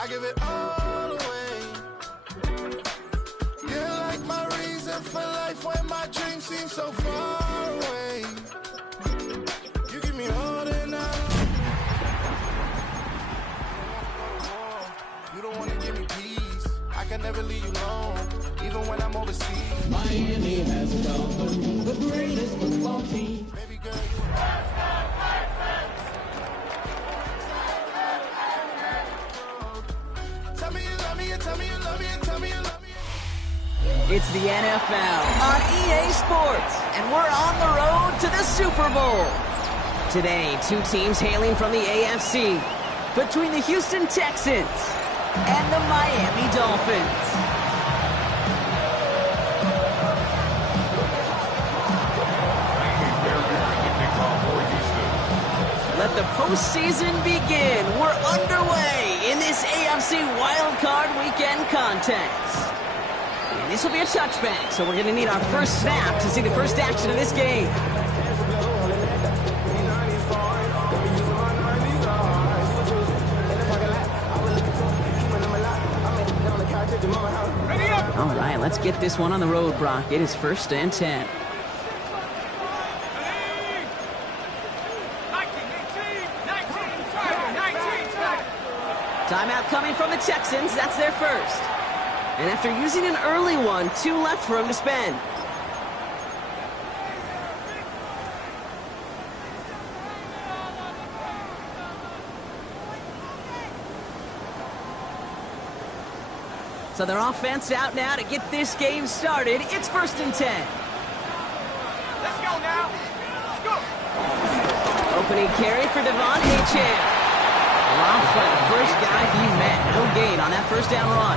I give it all away. You're like my reason for life when my dreams seem so far away. You give me all that now. You don't wanna give me peace. I can never leave you alone, even when I'm overseas. Miami has come, the greatest football team. Baby girl, tell me you love me, and tell me you love me, and tell me you love me. It's the NFL on EA Sports, and we're on the road to the Super Bowl. Today, two teams hailing from the AFC, between the Houston Texans and the Miami Dolphins. Let the postseason begin. We're underway in this AFC Wildcard Weekend contest. And this will be a touchback, so we're going to need our first snap to see the first action of this game. All right, let's get this one on the road, Brock. It is 1st and 10. Timeout coming from the Texans. That's their first. And after using an early one, 2 left for him to spend. So their offense out now to get this game started. It's 1st and 10. Let's go now. Let's go. Opening carry for Devon Achane. Dropped by the first guy he met. No gain on that first down run.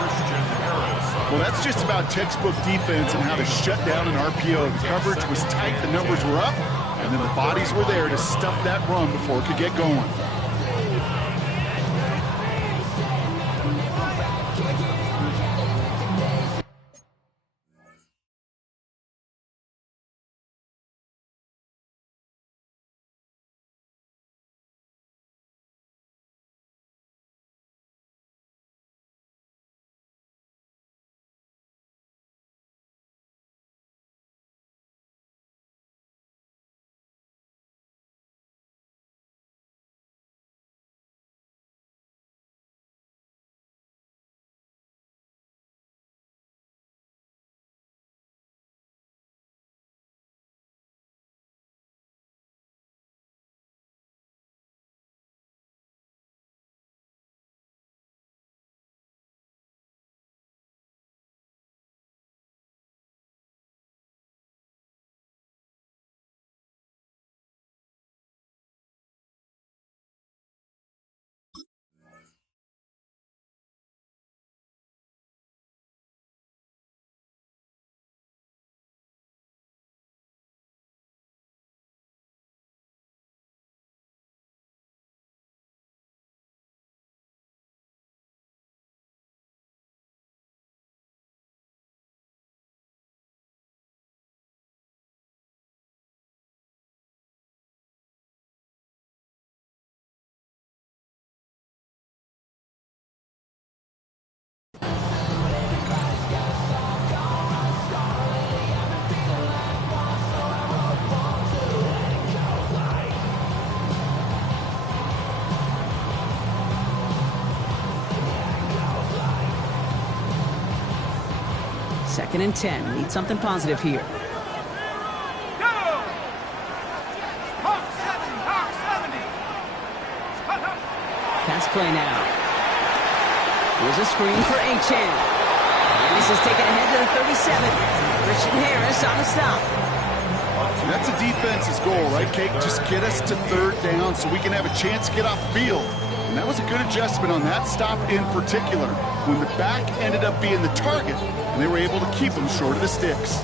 Well, that's just about textbook defense and how to shut down an RPO. The coverage was tight, the numbers were up, and then the bodies were there to stuff that run before it could get going. Second and 10. Need something positive here. Go! Hawk 70, Hawk 70. Pass play now. Here's a screen for Achane. And this is taken ahead to the 37. Christian Harris on the stop. That's a defense's goal, right, Kate? Just get us to 3rd down so we can have a chance to get off the field. And that was a good adjustment on that stop in particular, when the back ended up being the target, and they were able to keep him short of the sticks.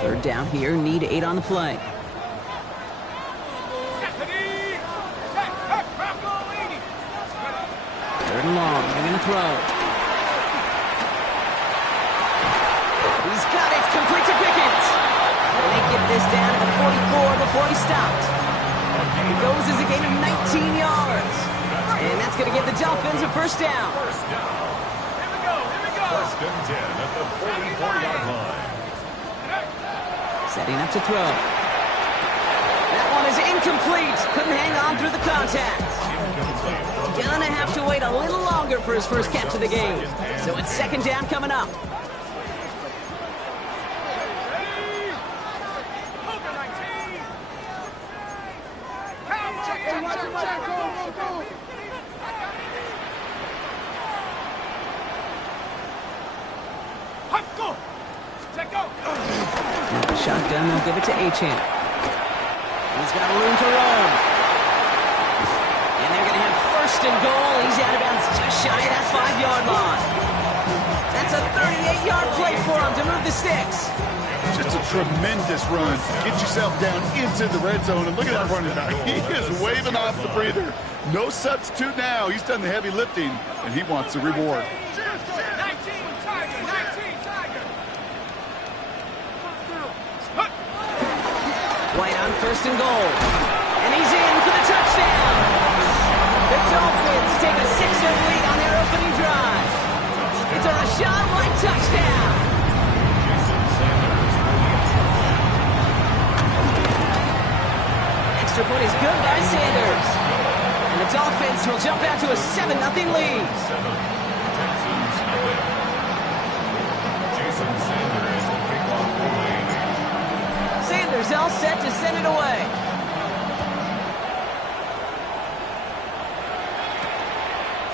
Third down here, need 8 on the play. Third and long, they're going to throw. He's got it, complete to Pickens. And they get this down to the 44 before he stops. gain of 19 yards. And that's going to give the Dolphins a first down. First and 10 at the 44-yard line. Setting up to throw. That one is incomplete. Couldn't hang on through the contact. Gonna have to wait a little longer for his first catch of the game. So it's second down coming up. Now the shotgun, they'll give it to Achane. He's got room to roam. And they're going to have first and goal. He's out of bounds just shy of that 5-yard line. That's a 38-yard play for him to move the sticks. Just a tremendous run to get yourself down into the red zone. And look at that running back. He is waving off the breather. No substitute now. He's done the heavy lifting, and he wants the reward. 19, Tiger. White on first and goal. And he's in for the touchdown. The Dolphins take a 6-0 lead on their opening drive. It's a Rashad White touchdown. Extra point is good by Sanders. And the Dolphins will jump out to a 7-0 lead. Sanders all set to send it away.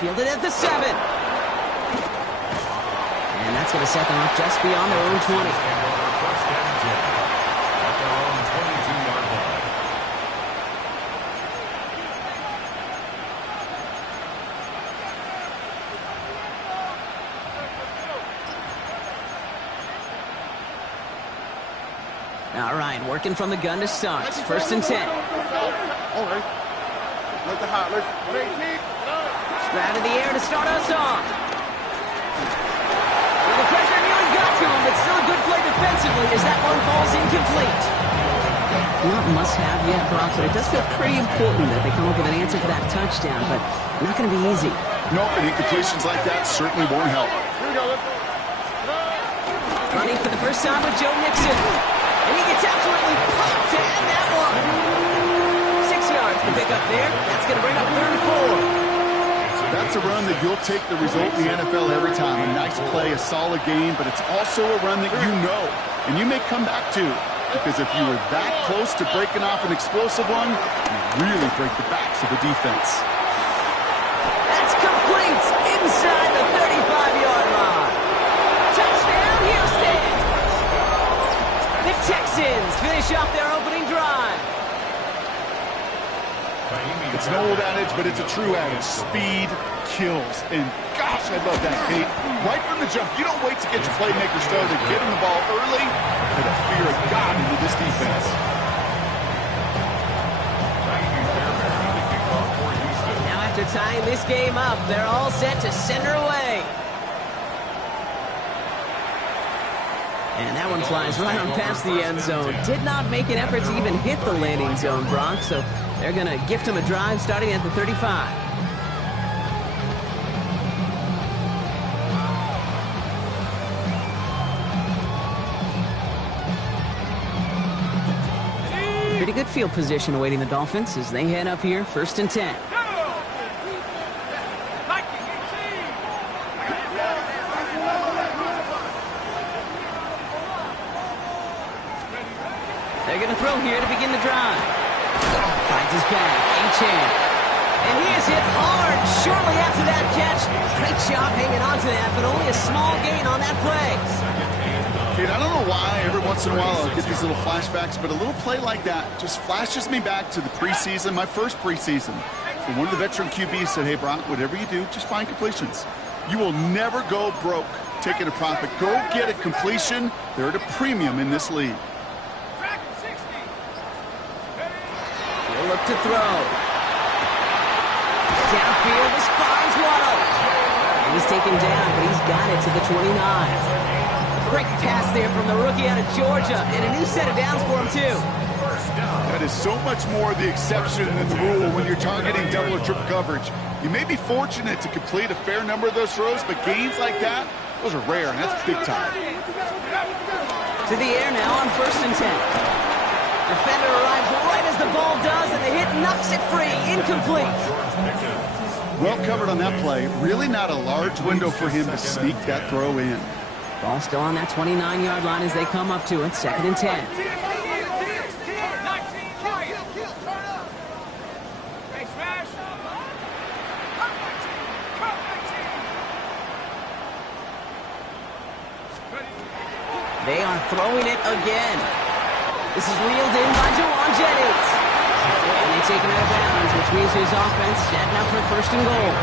Fielded at the 7. And that's going to set them up just beyond their own 20. All right, working from the gun to start. First and 10. All right. Let the hot. Straight in the air to start us off. Well, the pressure nearly got to him, but still a good play defensively as that one falls incomplete. Not must-have yet, Brock, but it does feel pretty important that they come up with an answer for that touchdown, but not going to be easy. Nope, and incompletions like that certainly won't help. Running for the first time with Joe Mixon. And he gets absolutely pumped to end that one. 6 yards to pick up there. That's going to bring up 3rd and 4. That's a run that you'll take the result in the NFL every time. A nice play, a solid game, but it's also a run that you know, and you may come back to. Because if you were that close to breaking off an explosive one, you really break the backs of the defense. That's complete inside the 35-yard line. Touchdown, Houston! The Texans finish off their opening drive. It's an old adage, but it's a true adage. Speed kills. And gosh, I love that, Kate. Right from the jump, you don't wait to get your playmakers started. Get them the ball early. Put a fear of God into this defense. Now after tying this game up, they're all set to send her away. And that one flies right on past the end zone. Did not make an effort to even hit the landing zone, Brock, so they're going to gift him a drive starting at the 35. Pretty good field position awaiting the Dolphins as they head up here, 1st and 10. They're going to throw here to begin the drive. Finds his back, Achane. And he is hit hard shortly after that catch. Great job hanging on to that, but only a small gain on that play. Kate, I don't know why every once in a while I'll get these little flashbacks, but a little play like that just flashes me back to the preseason, my first preseason. And one of the veteran QBs said, hey, Brock, whatever you do, just find completions. You will never go broke taking a profit. Go get a completion. They're at a premium in this league. He'll look to throw. Downfield is finds Waddle. And he's taken down, but he's got it to the 29. Great pass there from the rookie out of Georgia, and a new set of downs for him, too. That is so much more the exception than the rule when you're targeting double or triple coverage. You may be fortunate to complete a fair number of those throws, but gains like that, those are rare, and that's big time. To the air now on 1st and 10. Defender arrives right as the ball does, and the hit knocks it free. Incomplete. Well covered on that play. Really not a large window for him to sneak that throw in. Ball still on that 29-yard line as they come up to it. 2nd and 10. They are throwing it again. This is reeled in by Jawan Jennings. And they take him out of bounds, which means his offense setting up for 1st and goal.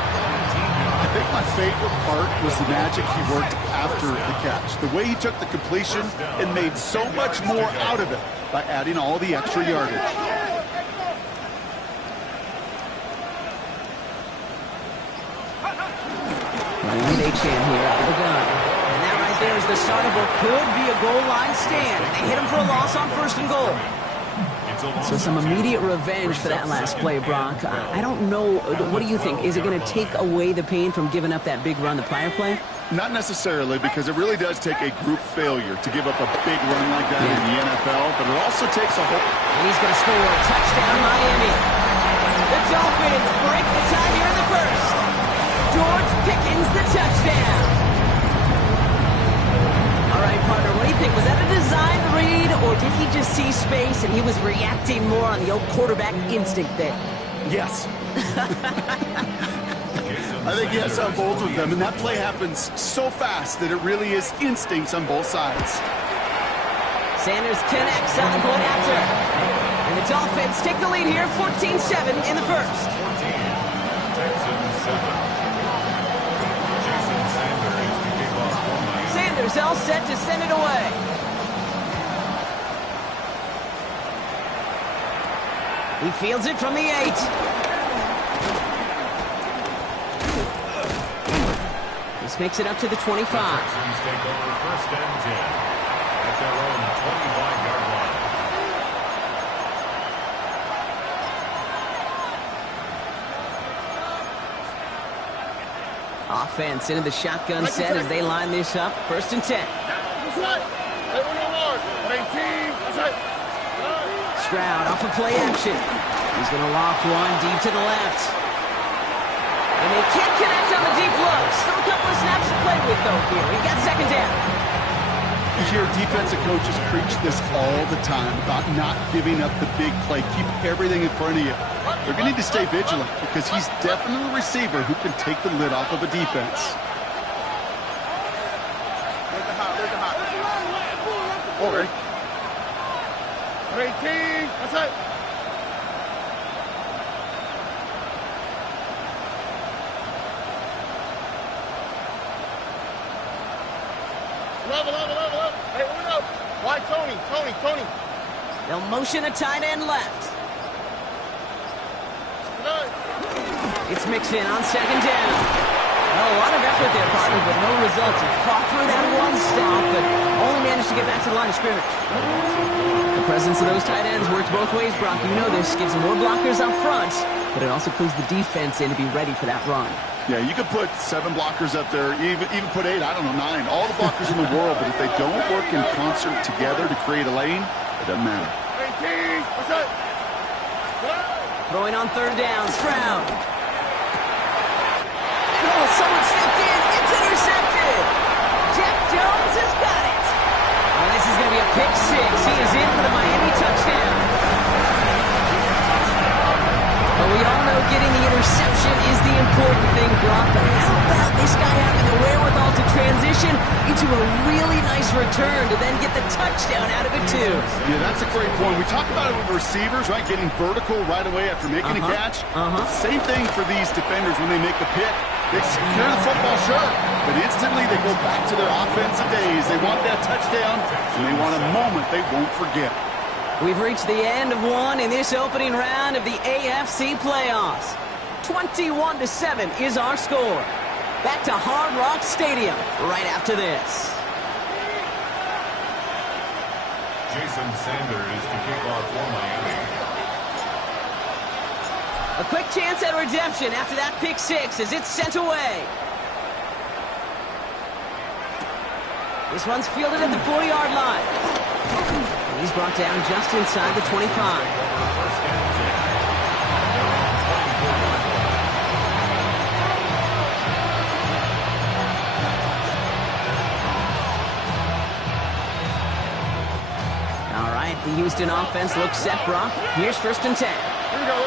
I think my favorite part was the magic he worked after the catch. The way he took the completion and made so much more out of it by adding all the extra yardage. Running an H-hand here out of the gun. And that right there is the start of what could be a goal line stand. And they hit him for a loss on 1st and goal. So some immediate revenge for that last play, Brock. I don't know. What do you think? Is it going to take away the pain from giving up that big run the prior play? Not necessarily, because it really does take a group failure to give up a big run like that in the NFL, but it also takes a whole... And he's going to score. Touchdown, Miami. The Dolphins break the tie here in the 1st. George Pickens, the touchdown. All right, partner, what do you think? Was that a design read, or did he just see space and he was reacting more on the old quarterback instinct there? Yes. I think yes on both of them, and that play happens so fast that it really is instincts on both sides. Sanders connects on the point after. And the Dolphins take the lead here, 14-7 in the 1st. Sanders all set to send it away. He fields it from the 8. This makes it up to the 25. Take over 1st and 10 at their own 25-yard line. Offense into the shotgun set as they line this up. 1st and 10. Stroud off of play action. He's going to loft one deep to the left. And they can't connect on the deep look. Still a couple of snaps to play with, though, here. He got 2nd down. You hear defensive coaches preach this all the time about not giving up the big play. Keep everything in front of you. They're going to need to stay vigilant because he's definitely a receiver who can take the lid off of a defense. Okay. 18. That's it. Level. Hey, what up? Why Tony? They'll motion a tight end left. It's mixed in on 2nd down. Oh, a lot of effort there, partner, but no results. He fought through that one stop, but only managed to get back to the line of scrimmage. The presence of those tight ends works both ways, Brock. You know this. Gives them more blockers up front, but it also clues the defense in to be ready for that run. Yeah, you could put 7 blockers up there, even put 8, I don't know, 9. All the blockers in the world, but if they don't work in concert together to create a lane, it doesn't matter. 18. What's up? Throwing on 3rd down, Stroud. Oh, someone stepped in. It's intercepted. Jeff Jones has got it. And this is going to be a pick 6. He is in for the Miami touchdown. But we all know getting the interception is the important thing, Brock. But how about this guy having the wherewithal to transition into a really nice return to then get the touchdown out of it, too? Yeah, that's a great point. We talk about it with receivers, right? Getting vertical right away after making a catch. Same thing for these defenders when they make the pick. They secure the football, sure, but instantly they go back to their offensive days. They want that touchdown, and they want a moment they won't forget. We've reached the end of one in this opening round of the AFC playoffs. 21-7 is our score. Back to Hard Rock Stadium right after this. Jason Sanders to kick off for Miami. A quick chance at redemption after that pick six as it's sent away. This one's fielded at the 40-yard line. And he's brought down just inside the 25. All right, the Houston offense looks set, Brock. Here's 1st and 10. Here we go.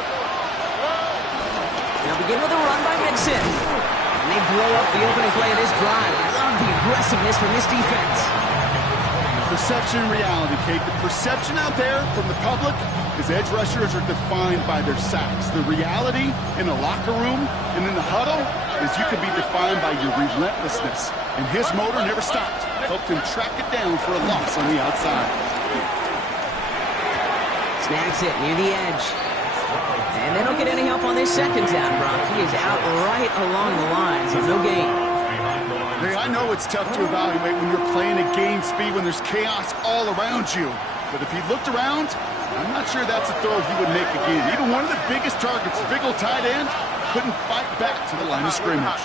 Now begin with a run by Mixon. And they blow up the opening play of this drive. Love the aggressiveness from this defense. Perception and reality, Kate. The perception out there from the public is edge rushers are defined by their sacks. The reality in the locker room and in the huddle is you can be defined by your relentlessness. And his motor never stopped. Helped him track it down for a loss on the outside. Snags it near the edge. And they don't get any help on this 2nd down, Brock. He is out right along the line, so no gain. Hey, I know it's tough to evaluate when you're playing at game speed when there's chaos all around you. But if he looked around, I'm not sure that's a throw he would make again. Even one of the biggest targets, big old tight end, couldn't fight back to the line of scrimmage.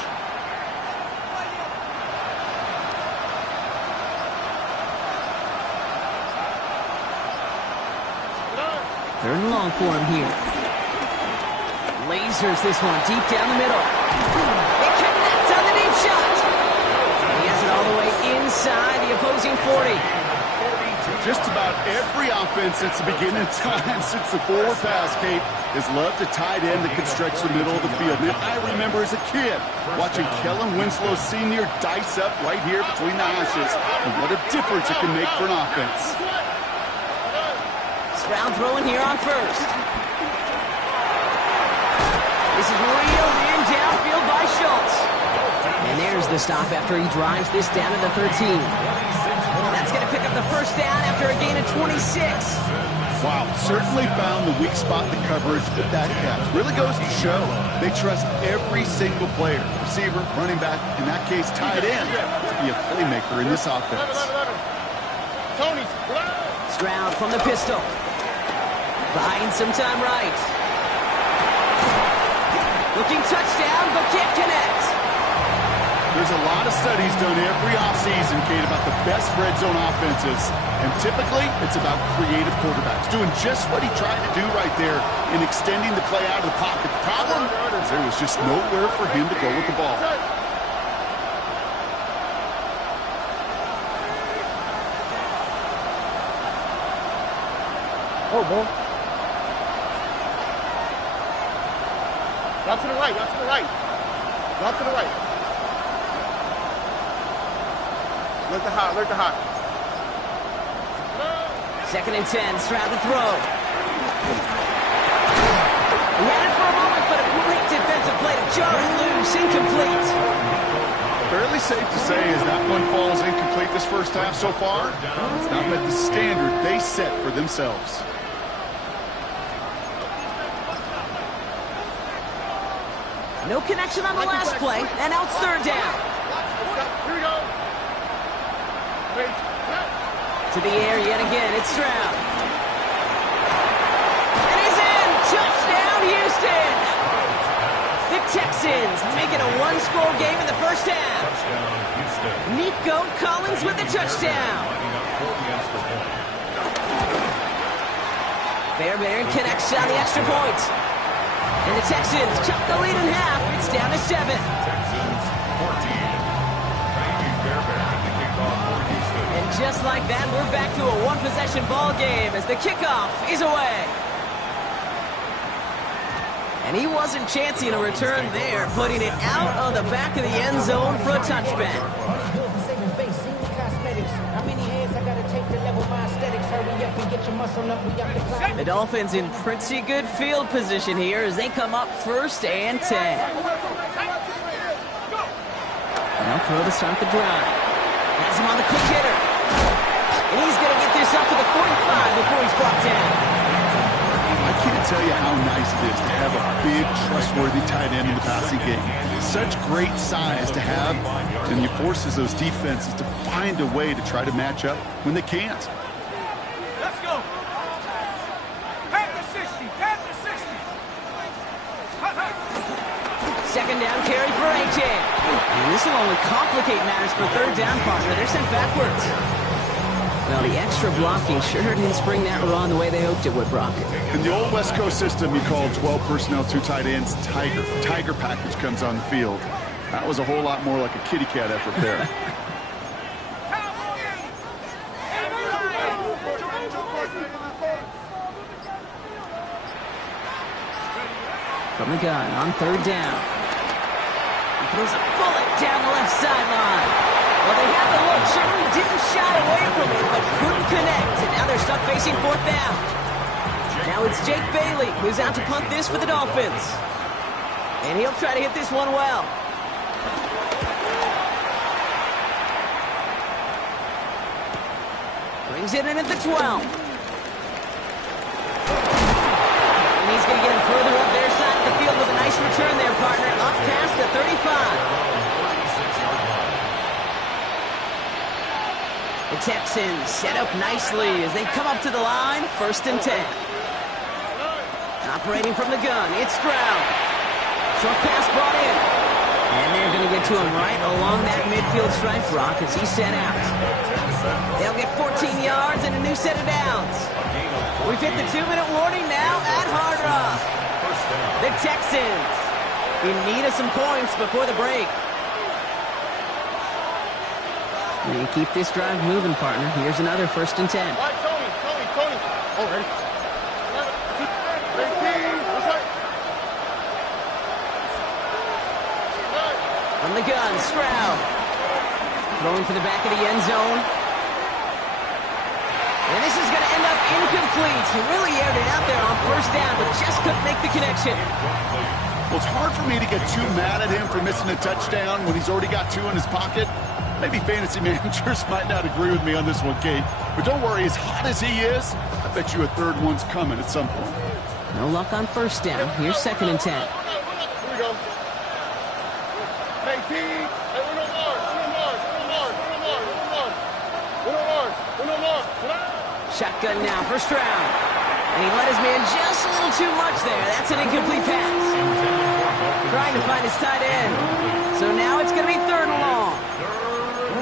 Third and long for him here. Lasers this one deep down the middle. It connects on the deep shot. And he has it all the way inside the opposing 40. Just about every offense since the beginning of time, since the forward pass, Kate, has loved a tight end that could stretch the middle of the field. Man, I remember as a kid watching Kellen Winslow Sr. dice up right here between the hashes. And what a difference it can make for an offense. Stroud throwing here on 1st. This is reeled in downfield by Schultz. And there's the stop after he drives this down to the 13. That's going to pick up the 1st down after a gain of 26. Wow, certainly found the weak spot in the coverage with that catch. Really goes to show they trust every single player, receiver, running back, in that case tight end, to be a playmaker in this offense. Tony. Stroud from the pistol. Buying some time right. Looking touchdown, but can't connect. There's a lot of studies done every offseason, Kate, about the best red zone offenses. And typically, it's about creative quarterbacks, doing just what he tried to do right there in extending the play out of the pocket. The problem is there was just nowhere for him to go with the ball. Oh, boy. Route to the right, route to the right. Route to the right. Look the hot, look the hot. 2nd and 10, Stroud to throw. He had it for a moment, but a great defensive play to jar it loose, incomplete. Fairly safe to say as that one falls incomplete this 1st half so far, it's not met the standard they set for themselves. No connection on the last play, and now it's 3rd down. Here we go. To the air yet again, it's Stroud. And he's in! Touchdown, Houston! The Texans make it a one-score game in the 1st half. Nico Collins with the touchdown. Fairbairn connects on the extra point. And the Texans cut the lead in half. It's down to 7. Texans 14. Fairbairn to kick off for Houston. And just like that, we're back to a one-possession ball game as the kickoff is away. And he wasn't chancing a return there, putting it out of the back of the end zone for a touchback. The Dolphins in pretty good field position here as they come up 1st and 10. Now throw to start the drive. Has him on the quick hitter. And he's going to get this up to the 45 before he's brought down. I can't tell you how nice it is to have a big, trustworthy tight end in the passing game. Such great size to have, and he forces those defenses to find a way to try to match up when they can't. Let's go. Pack the 60. Pack the 60. Second down carry for AJ. And this will only complicate matters for third down, partner. They're sent backwards. Well, the extra blocking sure didn't spring that run the way they hoped it would, Brock. In the old West Coast system, you call 12 personnel, 2 tight ends, Tiger. Tiger package comes on the field. That was a whole lot more like a kitty cat effort there. From the gun on third down. He throws a bullet down the left sideline. Well, they have the look. Certainly didn't shy away from it, but couldn't connect. And now they're stuck facing fourth down. Now it's Jake Bailey who's out to punt this for the Dolphins. And he'll try to hit this one well. Brings it in at the 12. And he's going to get him further up their side of the field with a nice return there, partner. Up past the 35. The Texans set up nicely as they come up to the line, 1st and 10. Operating from the gun, it's Stroud. Short pass brought in. And they're going to get to him right along that midfield stripe, Brock, as he's set out. They'll get 14 yards and a new set of downs. We've hit the 2-minute warning now at Hard Rock. The Texans in need of some points before the break. They keep this drive moving, partner. Here's another 1st and 10. All right, Tony. Oh, ready? 18. From the gun, Stroud. Throwing for the back of the end zone. And this is going to end up incomplete. He really aired it out there on 1st down, but just couldn't make the connection. Well, it's hard for me to get too mad at him for missing a touchdown when he's already got 2 in his pocket. Maybe fantasy managers might not agree with me on this one, Kate. But don't worry, as hot as he is, I bet you a third one's coming at some point. No luck on 1st down. Here's 2nd and 10. Here we go. 18. Hey, Shotgun now for Stroud. And he let his man just a little too much there. That's an incomplete pass. Trying to find his tight end. So now it's going to be 3rd and long.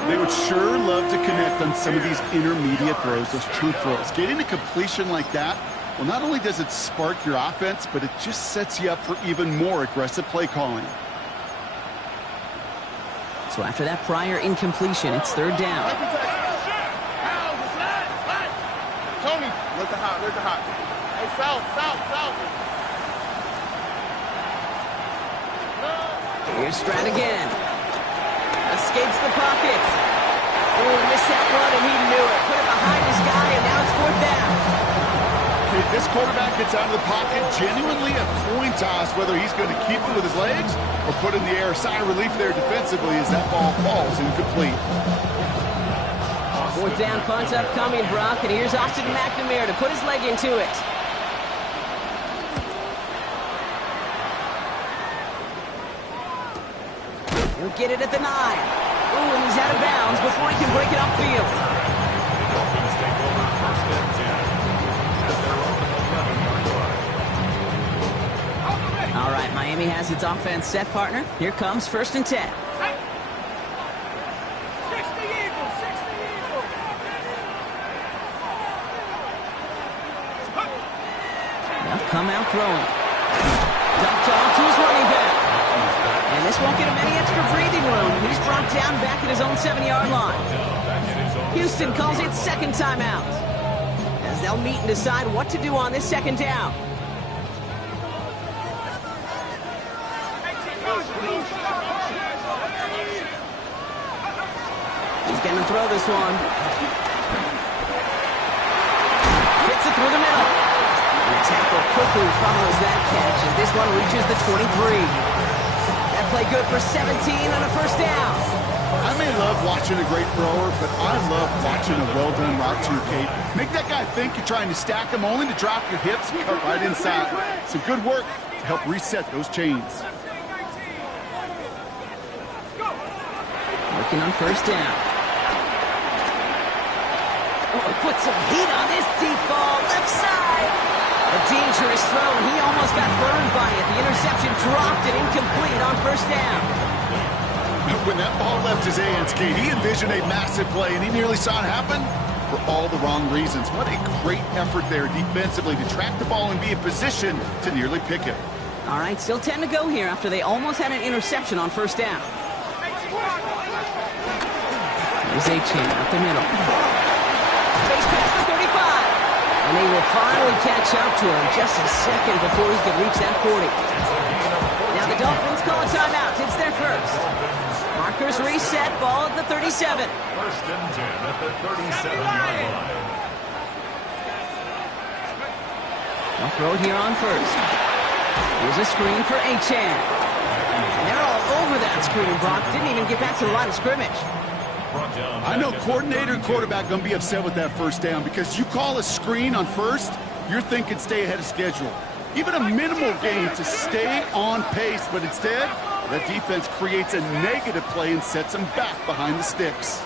They would sure love to connect on some of these intermediate throws, those true throws. Getting a completion like that, well, not only does it spark your offense, but it just sets you up for even more aggressive play calling. So after that prior incompletion, it's 3rd down. Tony, let the hot. Hey, south. Here's Stroud again. Escapes the pocket. Oh, missed that run, and he knew it. Put it behind his guy, and now it's 4th down. Okay, this quarterback gets out of the pocket, genuinely a coin toss whether he's going to keep it with his legs or put it in the air. Sigh of relief there defensively as that ball falls incomplete. 4th down punt upcoming, Brock, and here's Austin McNamara to put his leg into it. He'll get it at the 9. Ooh, and he's out of bounds before he can break it upfield. Dolphins take over 1st and 10 at their own 11-yard line. All right, Miami has its offense set, partner. Here comes 1st and 10. 60 Eagles. They'll come out throwing. Dumped off to his running back. And this won't get him any extra breathing room. He's brought down back at his own 7-yard line. Houston calls it 2nd timeout, as they'll meet and decide what to do on this 2nd down. He's going to throw this one. Hits it through the middle. And the tackle quickly follows that catch as this one reaches the 23. That play good for 17 on a 1st down. I may love watching a great thrower, but I love watching a well-done route too, Kate. Make that guy think you're trying to stack him only to drop your hips and cut right inside. Some good work to help reset those chains. Working on 1st down. Oh, he put some heat on this deep just got burned by it. The interception dropped it incomplete on first down. When that ball left his hands, Kate, he envisioned a massive play, and he nearly saw it happen for all the wrong reasons. What a great effort there defensively to track the ball and be in position to nearly pick it. All right, still 10 to go here after they almost had an interception on first down. Here's Achane up the middle. Space pass for 35. And they will finally catch up to him just a second before he could reach that 40. Now the Dolphins call a timeout. It's their first. Markers reset, ball at the 37. First and 10 at the 37-yard line. They'll throw it here on first. Here's a screen for Achane. And they're all over that screen. Brock didn't even get back to the line of scrimmage. I know coordinator and quarterback going to be upset with that first down because you call a screen on first, you're thinking stay ahead of schedule. Even a minimal gain to stay on pace, but instead, that defense creates a negative play and sets them back behind the sticks.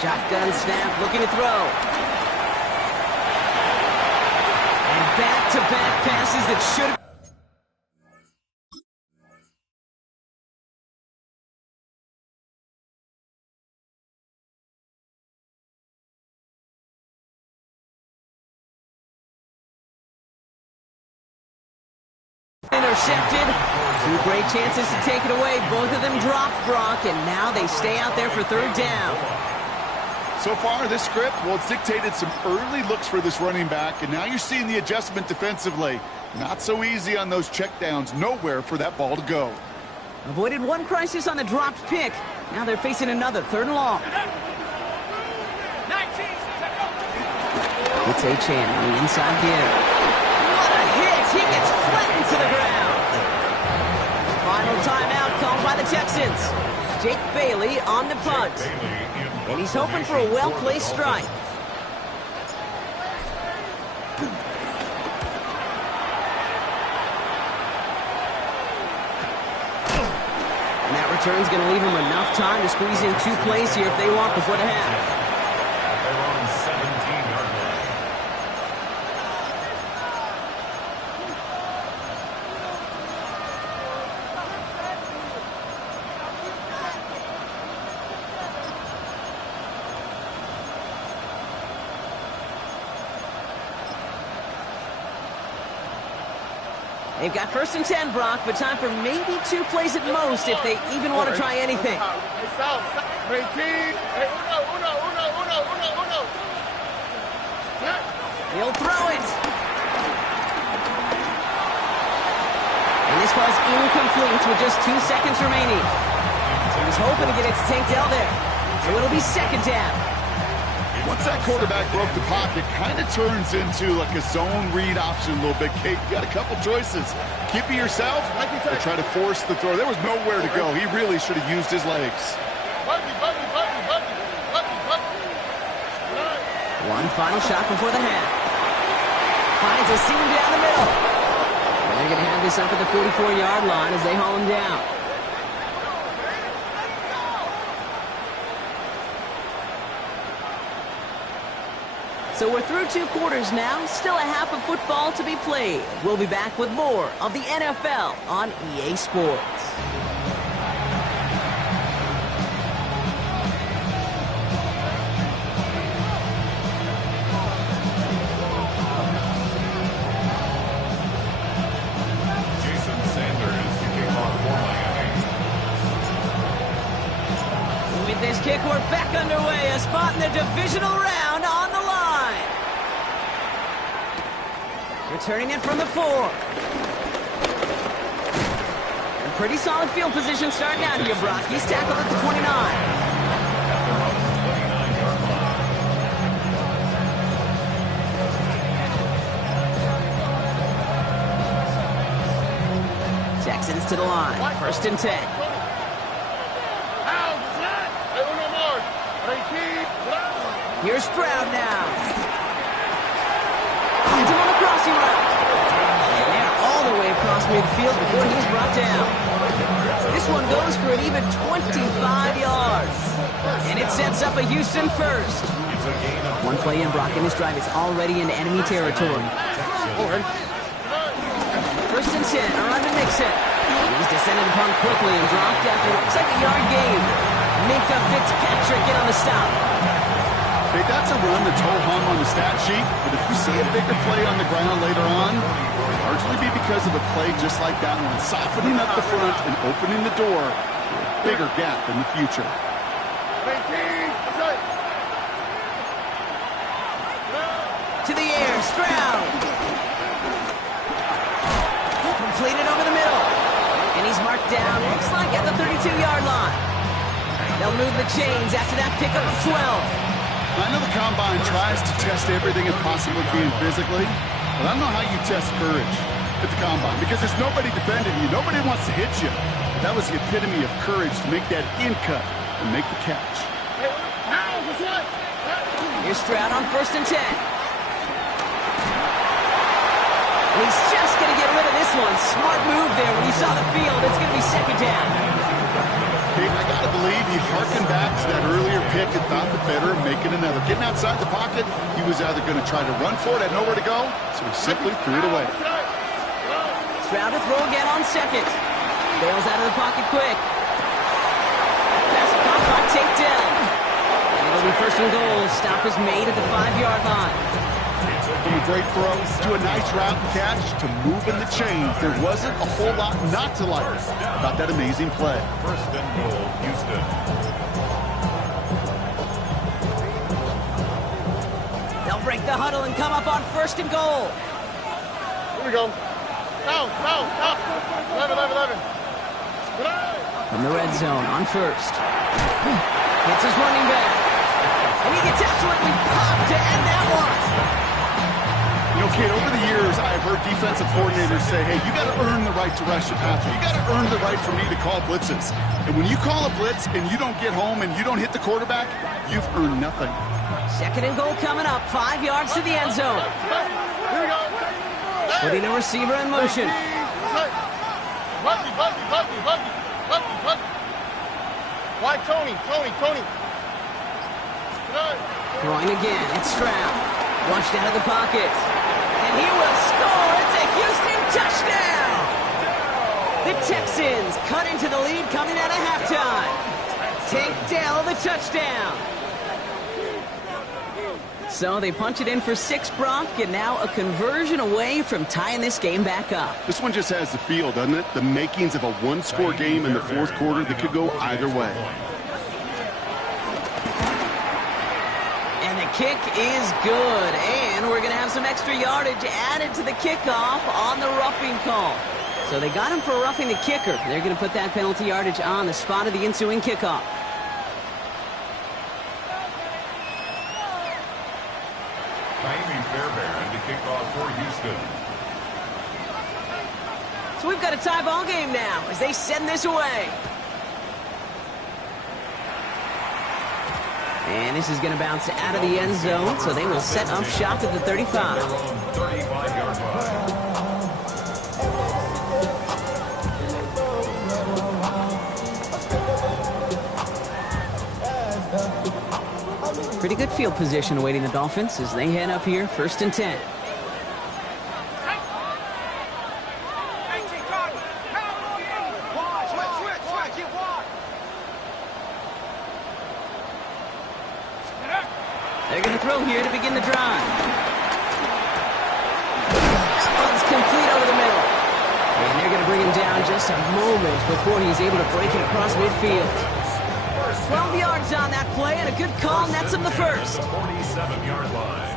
Shotgun snap, looking to throw. And back-to-back passes that should have... Intercepted. Two great chances to take it away. Both of them dropped, Brock, and now they stay out there for third down. So far, this script, well, it's dictated some early looks for this running back, and now you're seeing the adjustment defensively. Not so easy on those checkdowns. Nowhere for that ball to go. Avoided one crisis on the dropped pick. Now they're facing another third and long. It's Achane on the inside gear. What a hit! He gets flattened to the ground. Final timeout called by the Texans. Jake Bailey on the punt. And he's hoping for a well-placed strike. And that return's going to leave him enough time to squeeze in two plays here if they want before the half. They're on 17-yard line. They've got first and 10, Brock, but time for maybe two plays at most if they even want to try anything. He'll throw it. And this falls incomplete with just 2 seconds remaining. He's hoping to get it to Tank Dell there. So it'll be second down. Once that quarterback broke the pocket, kind of turns into like a zone read option a little bit. Kate, you got a couple choices. Keep it yourself or try to force the throw. There was nowhere to go. He really should have used his legs. One final shot before the half. Finds a seam down the middle. And they're going to have this up at the 44-yard line as they haul him down. So we're through 2 quarters now, still a half of football to be played. We'll be back with more of the NFL on EA Sports. Jason Sanders kicking off for Miami. With this kick, we're back underway. A spot in the divisional round on the line. Returning it from the 4. And pretty solid field position starting out here, Brock. He's tackled at the 29. Texans to the line. First and 10. Here's Stroud now. Finds him on the crossing route. And they're all the way across midfield before he's brought down. This one goes for an even 25 yards. And it sets up a Houston first. It's a gain of One play in, Brock in his drive is already in enemy territory. First and 10, around to Nixon. He's descended upon quickly and dropped after it looks like a yard gain. Minka Fitzpatrick in on the stop. Hey, that's a run that's ho-hum on the stat sheet, but if you see a bigger play on the ground later on, it'll largely be because of a play just like that one, softening up the front and opening the door for a bigger gap in the future. To the air, Stroud. Completed over the middle. And he's marked down, looks like at the 32-yard line. They'll move the chains after that pickup of 12. I know the Combine tries to test everything it possibly can physically, but I don't know how you test courage at the Combine because there's nobody defending you. Nobody wants to hit you. That was the epitome of courage to make that in cut and make the catch. Here's Stroud on first and 10. And he's just going to get rid of this one. Smart move there when he saw the field. It's going to be second down. Hey, I got to believe he harkened back to that earlier pick and thought the better of making another. Getting outside the pocket, he was either going to try to run for it, had nowhere to go, so he simply threw it away. Stroud to throw again on second. Bails out of the pocket quick. Pass caught by takedown. And it'll be first and goal. Stop is made at the 5-yard line. From a great throw to a nice route and catch to moving the chains. There wasn't a whole lot not to like about that amazing play. First and goal, Houston. They'll break the huddle and come up on first and goal. Here we go. Down. 11. From the red zone on first. Hits his running back. And he gets absolutely popped to end that one. You know, kid, over the years, I've heard defensive coordinators say, hey, you got to earn the right to rush the passer. You got to earn the right for me to call blitzes. And when you call a blitz and you don't get home and you don't hit the quarterback, you've earned nothing. Second and goal coming up. 5 yards to the end zone. Here we go. Putting the receiver in motion. Buggy. Why Tony? Throwing again. It's Stroud. Flushed out of the pocket. And he will score. It's a Houston touchdown. The Texans cut into the lead coming out of halftime. Tank Dell the touchdown. So they punch it in for 6, Brock, and now a conversion away from tying this game back up. This one just has the feel, doesn't it? The makings of a one-score game in the fourth quarter that could go either way. And the kick is good, and we're going to have some extra yardage added to the kickoff on the roughing call. So they got him for roughing the kicker. They're going to put that penalty yardage on the spot of the ensuing kickoff. Fairbairn to kick off for Houston. So we've got a tie ball game now as they send this away. And this is going to bounce out of the end zone, so they will set up shop at the 35. 35-yard line. Pretty good field position awaiting the Dolphins as they head up here, first and 10. They're going to throw here to begin the drive. That one's complete over the middle. And they're going to bring him down just a moment before he's able to break it across midfield. 12 yards on that play, and a good call nets him the first. 47-yard line.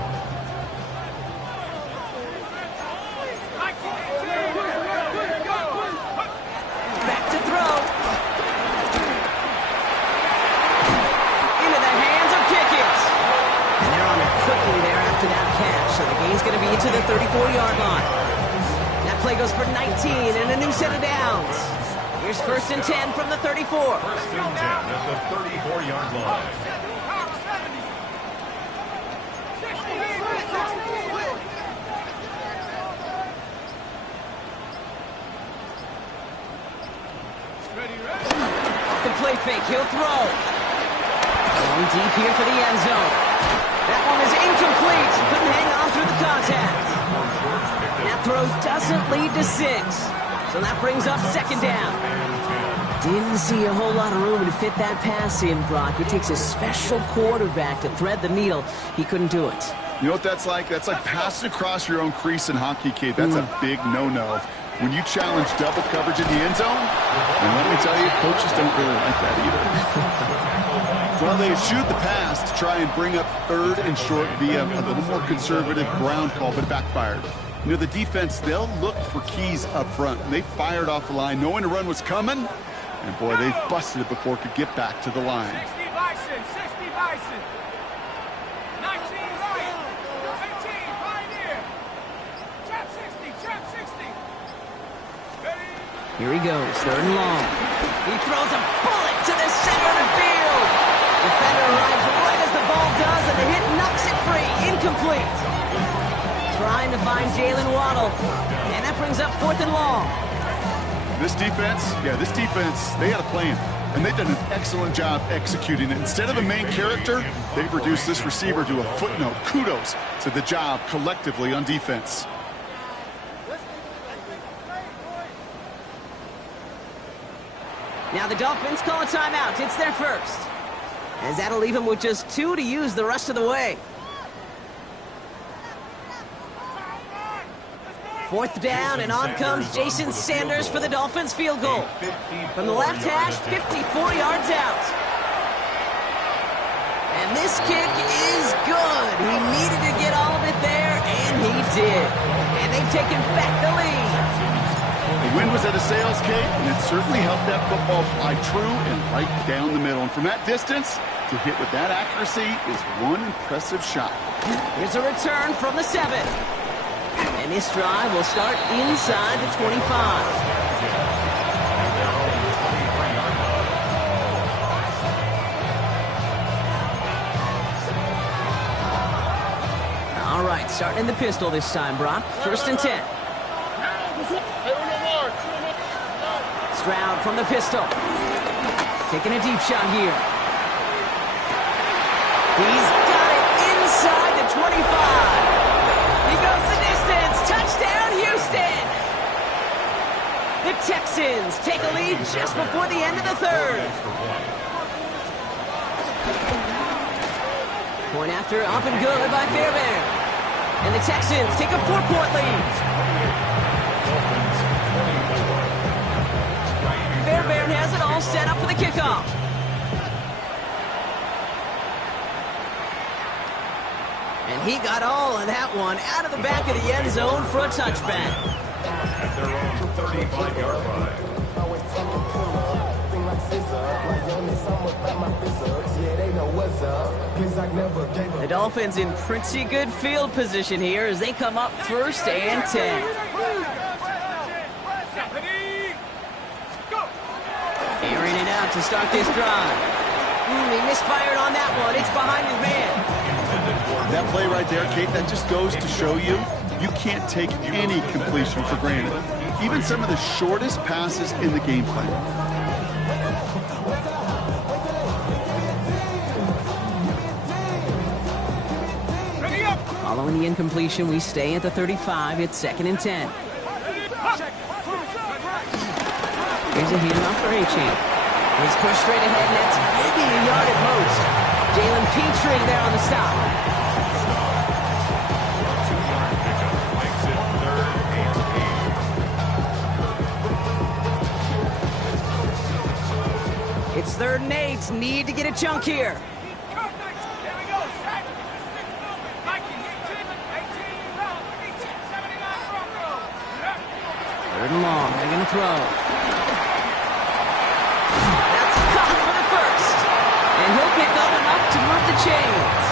Back to throw. Into the hands of Pickett. And they're on it quickly there after that catch, so the game's going to be to the 34-yard line. That play goes for 19 and a new set of downs. Here's first and 10 from the 34. First and 10 at the 34-yard line. The play fake, he'll throw. Going deep here for the end zone. That one is lead to 6. So that brings up second down. Didn't see a whole lot of room to fit that pass in, Brock. It takes a special quarterback to thread the needle. He couldn't do it. You know what that's like? That's like passing across your own crease in hockey, Kate. That's a big no-no. When you challenge double coverage in the end zone, and let me tell you, coaches don't really like that either. Well, they eschewed the pass to try and bring up third and short via a little more conservative ground call, but it backfired. You know, the defense, they'll look for keys up front. They fired off the line, knowing the run was coming, and boy, they busted it before it could get back to the line. 60 Bison, 60 Bison. 19 right, 18 Pioneer. Trap 60, trap 60. Ready? Here he goes, third and long. He throws a bullet to the center of the field. Defender arrives right as the ball does, and the hit knocks it free. Incomplete. Trying to find Jalen Waddle, and that brings up 4th and long. This defense, they had a plan, and they've done an excellent job executing it. Instead of a main character, they've reduced this receiver to a footnote. Kudos to the job collectively on defense. Now the Dolphins call a timeout. It's their first, as that'll leave them with just 2 to use the rest of the way. 4th down, and on comes Jason Sanders for the Dolphins field goal. From the left hash, 54 yards out. And this kick is good. He needed to get all of it there, and he did. And they've taken back the lead. The wind was at a sails, Kate, and it certainly helped that football fly true and right down the middle. And from that distance, to hit with that accuracy is one impressive shot. Here's a return from the 7. And this drive will start inside the 25. All right, starting in the pistol this time, Brock. 1st and 10. Stroud from the pistol. Taking a deep shot here. He's got it inside the 25. He goes the distance. Touchdown, Houston. The Texans take a lead just before the end of the 3rd. Point after, up and good by Fairbairn. And the Texans take a 4-point lead. Fairbairn has it all set up for the kickoff. And he got all of that one out of the back of the end zone for a touchback. At their own 35-yard line. The Dolphins in pretty good field position here as they come up 1st and 10. Airing it out to start this drive. He misfired on that one. It's behind his man. That play right there, Kate, that just goes to show you, you can't take any completion for granted. Even some of the shortest passes in the game plan. Following the incompletion, we stay at the 35. It's 2nd and 10. Here's a handoff for A-Chain. He's pushed straight ahead, and that's maybe a yard at most. Jalen Petrie there on the stop. It's 3rd and 8. Need to get a chunk here. 3rd and long. They're going to throw. That's caught for the 1st. And he'll pick up enough to move the chains.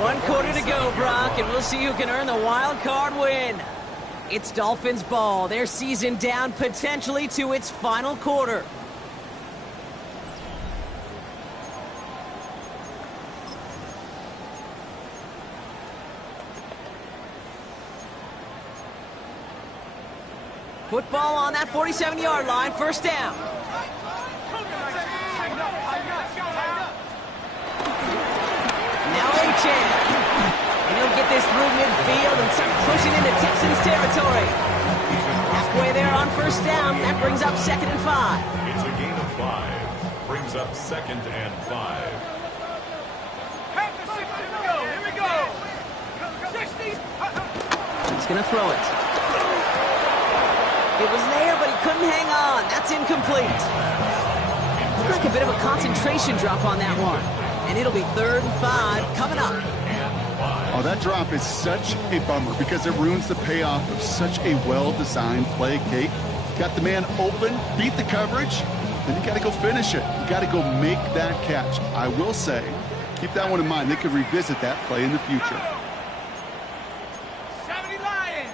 One quarter to go, Brock, and we'll see who can earn the wild card win. It's Dolphins ball. Their season down potentially to its final quarter. Football on that 47-yard line, 1st down. chance. And he'll get this through midfield and start pushing into Texans territory. Halfway there on first down. That brings up 2nd and 5. It's a gain of 5. Brings up 2nd and 5. Here we go. 60. He's going to throw it. It was there, but he couldn't hang on. That's incomplete. Looked like a bit of a concentration drop on that one. And it'll be 3rd and 5 coming up. Oh, that drop is such a bummer because it ruins the payoff of such a well-designed play, Kate. Got the man open, beat the coverage, then you got to go finish it. You got to go make that catch. I will say, keep that one in mind. They could revisit that play in the future. 70 Lions.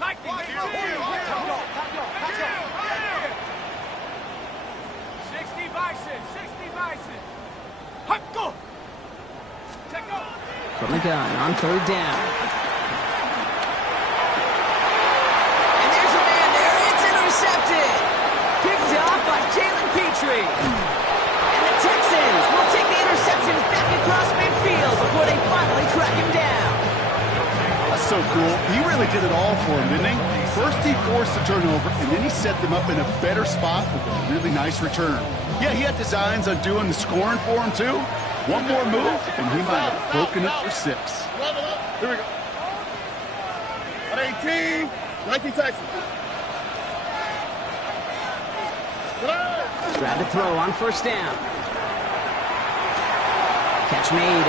Like the 60 Bison. 60 Bison. Hut, go. Take go. From the gun on 3rd down. And there's a man there. It's intercepted. Picked off by Jalen Petrie. And the Texans will take the interception back across midfield before they finally track him down. That's so cool. He really did it all for him, didn't he? First he forced the turnover, and then he set them up in a better spot with a really nice return. Yeah, he had designs on doing the scoring for him, too. One more move, and he might have broken it for 6. Here we go. At 18, 19 Texans. Tried to throw on first down. Catch made.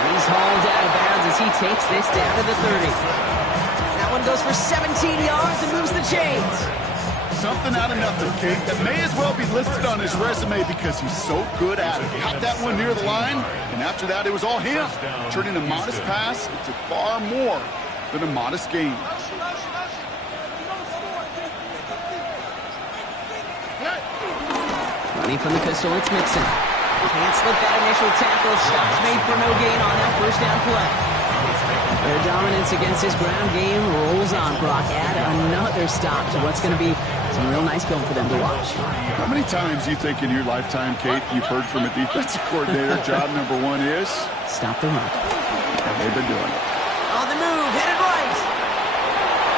And he's hauled out of bounds as he takes this down to the 30. That one goes for 17 yards and moves the chains. Something out of nothing, Kate, that may as well be listed on his resume because he's so good at it. Got that one near the line, and after that, it was all him, turning a modest pass into far more than a modest gain. Running from the pistol, it's Mixon. Can't slip that initial tackle. Stops made for no gain on that first down play. Their dominance against his ground game rolls on. Brock, add another stop to what's going to be some real nice film for them to watch. How many times do you think in your lifetime, Kate, you've heard from a defensive coordinator, job number 1 is? Stop the run. And they've been doing it. On the move, headed right.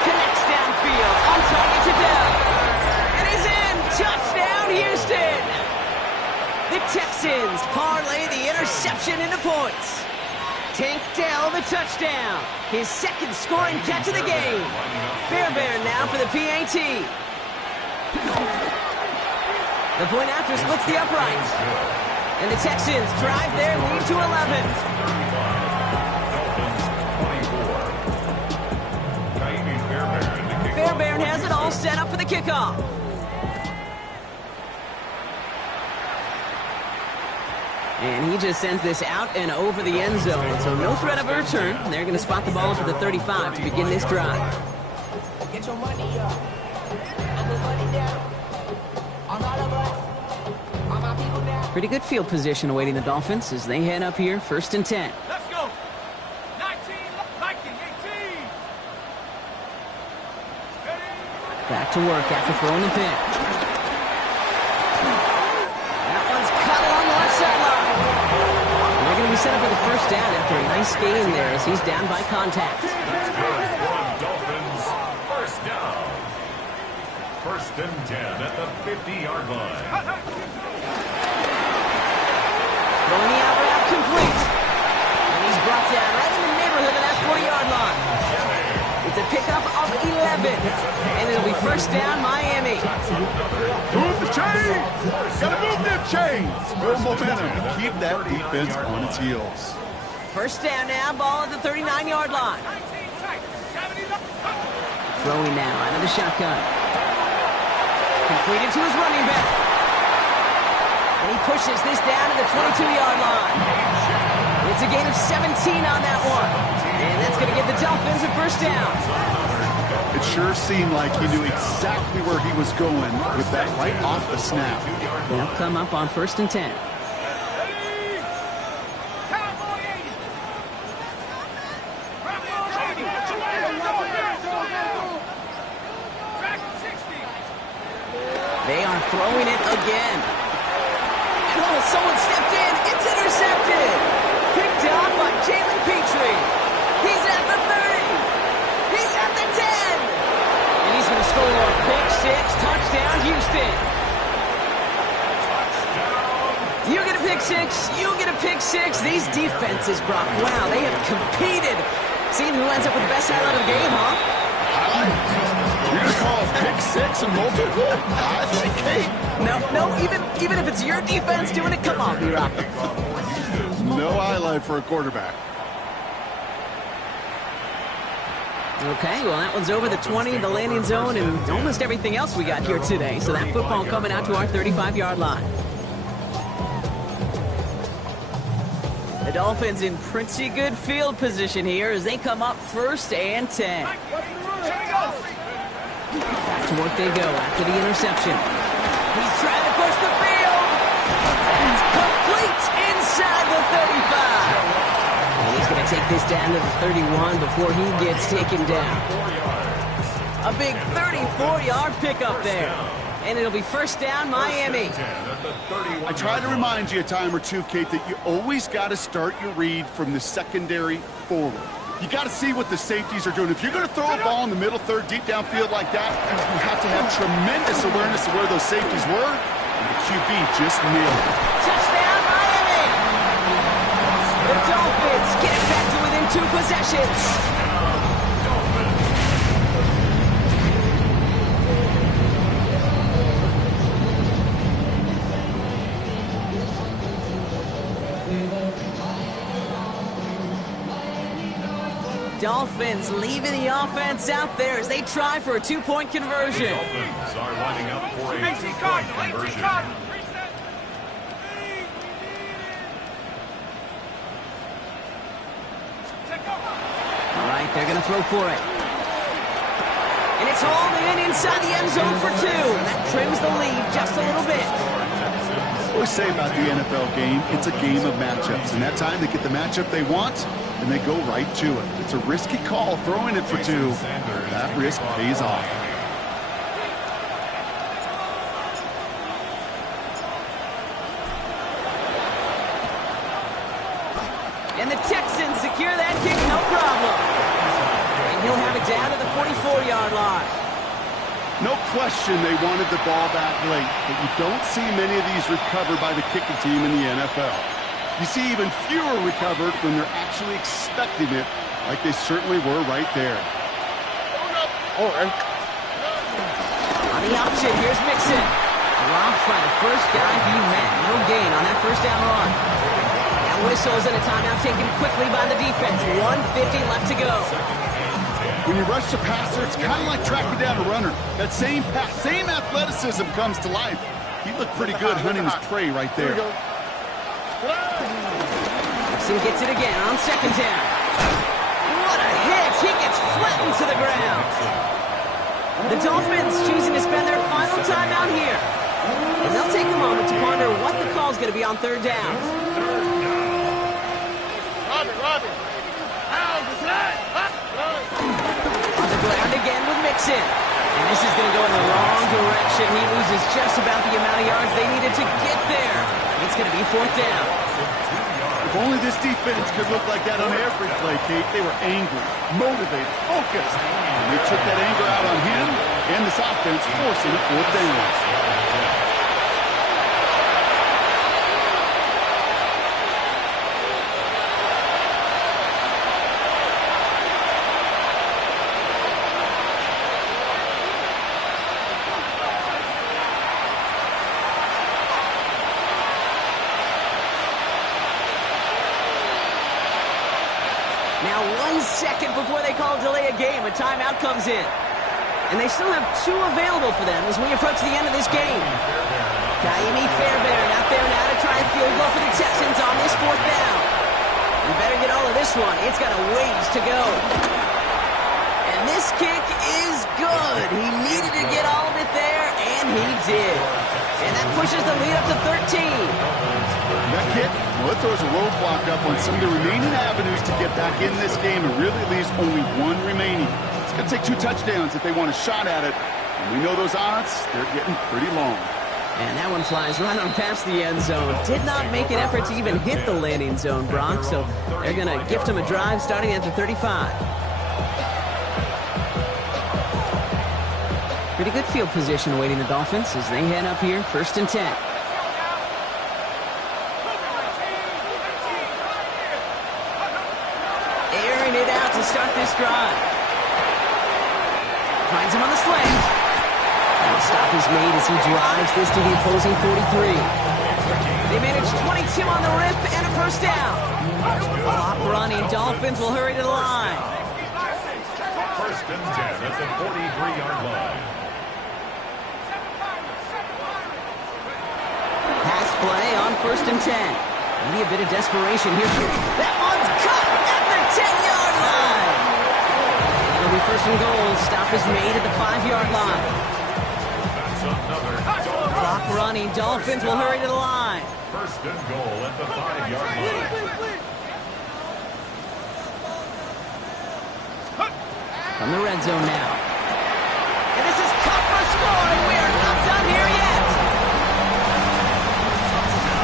Connects downfield, on target to Dell. And he's in. Touchdown, Houston. The Texans parlay the interception into points. Tank Dell the touchdown. His 2nd scoring catch of the game. Fairbairn now for the PAT. The point after splits the uprights. And the Texans drive their lead to 11. Fairbairn has it all set up for the kickoff. And he just sends this out and over the end zone. So no threat of a return. They're going to spot the ball up at the 35 to begin this drive. Get your money up. And the money down. On all of us. On my people now. Pretty good field position awaiting the Dolphins as they head up here, 1st and 10. Let's go. 19, Viking, 18. Back to work after throwing the pick. That one's cut along the left sideline. And they're going to be set up with a first down after a nice gain there as he's down by contact. Dolphins, first down. 1st and 10 at the 50-yard line. Throwing the out route complete. And he's brought down right in the neighborhood of that 40-yard line. It's a pickup of 11. And it'll be first down, Miami. Move the chains! Gotta move them chains! Build momentum. Keep that defense on its heels. First down now, ball at the 39-yard line. Throwing now out of the shotgun. Completed to his running back. And he pushes this down to the 22-yard line. It's a gain of 17 on that one. And that's going to give the Dolphins a first down. It sure seemed like he knew exactly where he was going with that right off the snap. They'll come up on 1st and 10. They are throwing it again. And oh, someone stepped in. It's intercepted. Picked off by Jalen Petrie. He's at the 30. He's at the 10. And he's going to score a pick six. Touchdown, Houston. You get a pick six. You get a pick six. These defenses, Brock, wow, they have competed. Seeing who ends up with the best highlight of the game, huh? You're going to call a pick six and multiple? I think, Kate. No, even if it's your defense doing it, come on, B-Rock. No highlight for a quarterback. Okay, well, that one's over the 20, the landing zone, and almost everything else we got here today. So that football coming out to our 35-yard line. The Dolphins in pretty good field position here as they come up 1st and 10. Back to work they go after the interception. He's trying to push the field. It's complete inside the 35. And he's going to take this down to the 31 before he gets taken down. A big 34-yard pickup there. And it'll be 1st down, Miami. I try to remind you a time or two, Kate, that you always got to start your read from the secondary forward. You got to see what the safeties are doing. If you're going to throw a ball in the middle third, deep downfield like that, you have to have tremendous awareness of where those safeties were, and the QB just nailed it. Touchdown, Miami! The Dolphins get it back to within 2 possessions. Dolphins leaving the offense out there as they try for a 2-point conversion. Dolphins are lining up for a 2-point conversion. All right, they're going to throw for it. And it's hauled in inside the end zone for 2. And that trims the lead just a little bit. I always say about the NFL game, it's a game of matchups. And that time they get the matchup they want, and they go right to it. It's a risky call throwing it for 2. That risk pays off. And the Texans secure that kick, no problem. And he'll have it down to the 44-yard line. No question they wanted the ball back late, but you don't see many of these recovered by the kicking team in the NFL. You see even fewer recovered when they're actually expecting it, like they certainly were right there. On the option, here's Mixon. Dropped by the first guy he met. No gain on that 1st down run. Now whistles and a timeout taken quickly by the defense. 1:50 left to go. When you rush the passer, it's kind of like tracking down a runner. That same pass, same athleticism comes to life. He looked pretty good hunting his prey right there. Mixon gets it again on 2nd down. What a hit! He gets flattened to the ground. The Dolphins choosing to spend their final timeout here. And they'll take a moment to ponder what the call's going to be on 3rd down. Robbie. On the ground again with Mixon. And this is going to go in the wrong direction. He loses just about the amount of yards they needed to get there. It's going to be 4th down. If only this defense could look like that on every play, Kate. They were angry, motivated, focused. And they took that anger out on him and this offense, forcing a 4th down. Now 1 second before they call delay a game, a timeout comes in. And they still have 2 available for them as we approach the end of this game. Kaimi Fairbairn out there now to try a field goal for the Texans on this 4th down. You better get all of this one. It's got a ways to go. And this kick is good. He needed to get all of it there, and he did. And that pushes the lead up to 13. That kick, well, it throws a roadblock up on some of the remaining avenues to get back in this game and really leaves only 1 remaining. It's going to take 2 touchdowns if they want a shot at it. And we know those odds, they're getting pretty long. And that one flies right on past the end zone. Did not make an effort to even hit the landing zone, Brock, so they're going to gift him a drive starting at the 35. Pretty good field position awaiting the Dolphins as they head up here, 1st and 10. Airing it out to start this drive. Finds him on the slant. And a stop is made as he drives this to the opposing 43. They manage 22 on the rip and a 1st down. Clock running. Dolphins will hurry to the line. 1st and 10 at the 43-yard line. Pass play on 1st and 10. Maybe a bit of desperation here. That one's cut at the 10-yard line. It'll be 1st and goal. Stop is made at the 5-yard line. Clock running. Dolphins will hurry to the line. 1st and goal at the 5-yard line. From the red zone now. And this is cut for a score, and we are not done here yet.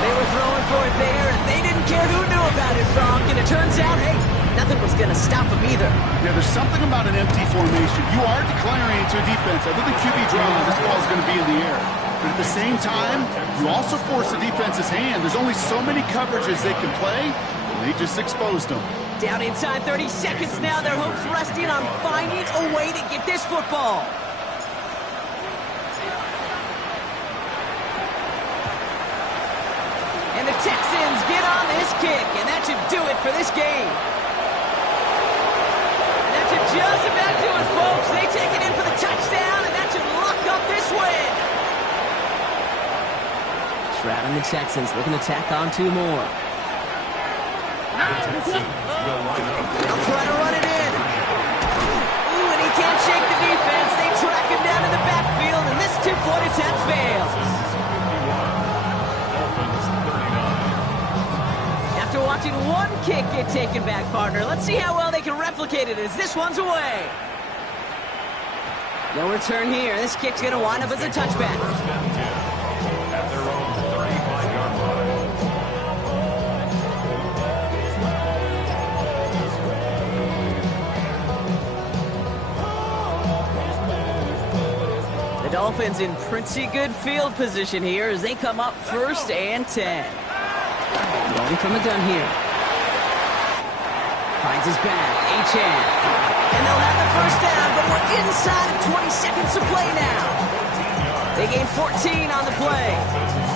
They were throwing for it there, and they didn't care who knew about it, Frank. And it turns out, hey, nothing was going to stop them either. Yeah, there's something about an empty formation. You are declaring to a defense. Other than QB draw, this ball is going to be in the air. But at the same time, you also force the defense's hand. There's only so many coverages they can play, and they just exposed them. Down inside 30 seconds now. Their hopes resting on finding a way to get this football. And the Texans get on this kick, and that should do it for this game. And that should just about do it, folks. They take it in for the touchdown, and that should lock up this win. Stroud and the Texans looking to tack on 2 more. They'll try to run it in. Ooh, and he can't shake the defense. They track him down in the backfield, and this 2-point attempt fails. After watching one kick get taken back, partner, let's see how well they can replicate it as this one's away. No return here. This kick's going to wind up as a touchback. At their own 35-yard line. The Dolphins in pretty good field position here as they come up 1st and 10. Going from the gun here. Finds his back. Achane. And they'll have the 1st down, but we're inside of 20 seconds to play now. They gain 14 on the play.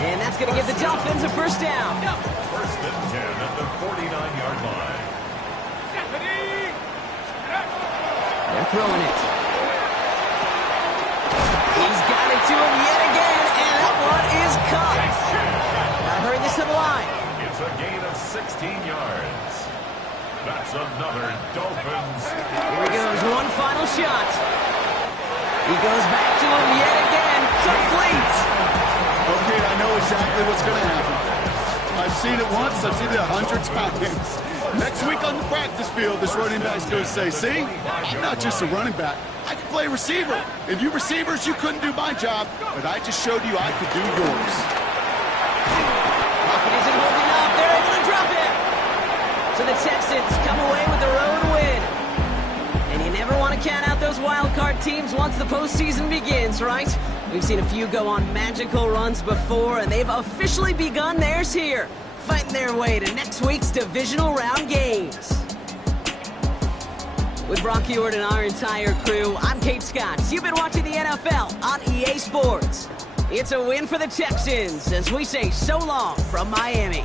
And that's going to give the Dolphins a 1st down. 1st and 10 at the 49-yard line. They're throwing it. He's got it to him yet again, and that one is caught. I heard this to the line. It's a gain of 16 yards. That's another Dolphins. Here he goes, one final shot. He goes back to him yet again, complete. Okay, I know exactly what's going to happen. I've seen it once, I've seen it 100 times. Next week on the practice field, this running back's going to say, see, I'm not just a running back. I can play receiver. And you receivers, you couldn't do my job, but I just showed you I could do yours. Pocket isn't holding up. They're able to drop it. So the Texans come away with their own win. And you never want to count out those wild card teams once the postseason begins, right? We've seen a few go on magical runs before, and they've officially begun theirs here, fighting their way to next week's divisional round games. With Brock Ewart and our entire crew, I'm Kate Scott. You've been watching the NFL on EA Sports. It's a win for the Texans as we say so long from Miami.